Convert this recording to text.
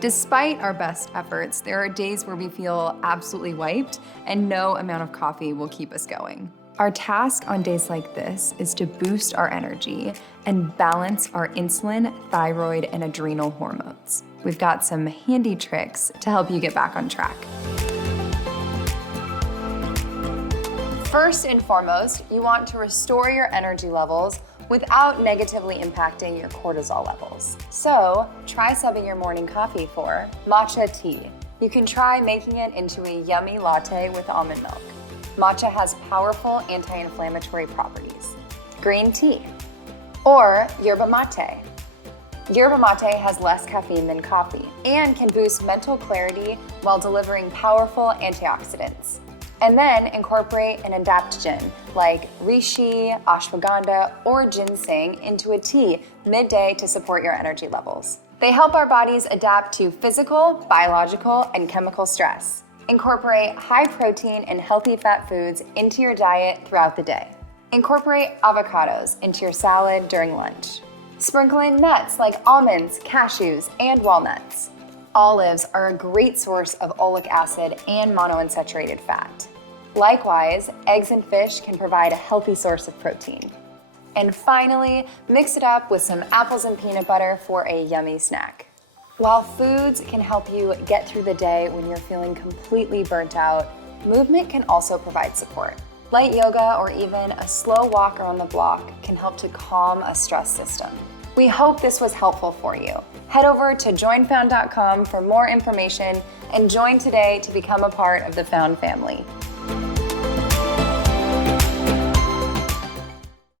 Despite our best efforts, there are days where we feel absolutely wiped and no amount of coffee will keep us going. Our task on days like this is to boost our energy and balance our insulin, thyroid, and adrenal hormones. We've got some handy tricks to help you get back on track. First and foremost, you want to restore your energy levels without negatively impacting your cortisol levels. So, try subbing your morning coffee for matcha tea. You can try making it into a yummy latte with almond milk. Matcha has powerful anti-inflammatory properties. Green tea. Or yerba mate. Yerba mate has less caffeine than coffee and can boost mental clarity while delivering powerful antioxidants. And then incorporate an adaptogen like reishi, ashwagandha, or ginseng into a tea midday to support your energy levels. They help our bodies adapt to physical, biological, and chemical stress. Incorporate high protein and healthy fat foods into your diet throughout the day. Incorporate avocados into your salad during lunch. Sprinkle in nuts like almonds, cashews, and walnuts. Olives are a great source of oleic acid and monounsaturated fat. Likewise, eggs and fish can provide a healthy source of protein. And finally, mix it up with some apples and peanut butter for a yummy snack. While foods can help you get through the day when you're feeling completely burnt out, movement can also provide support. Light yoga or even a slow walk around the block can help to calm a stress system. We hope this was helpful for you. Head over to joinfound.com for more information and join today to become a part of the Found family.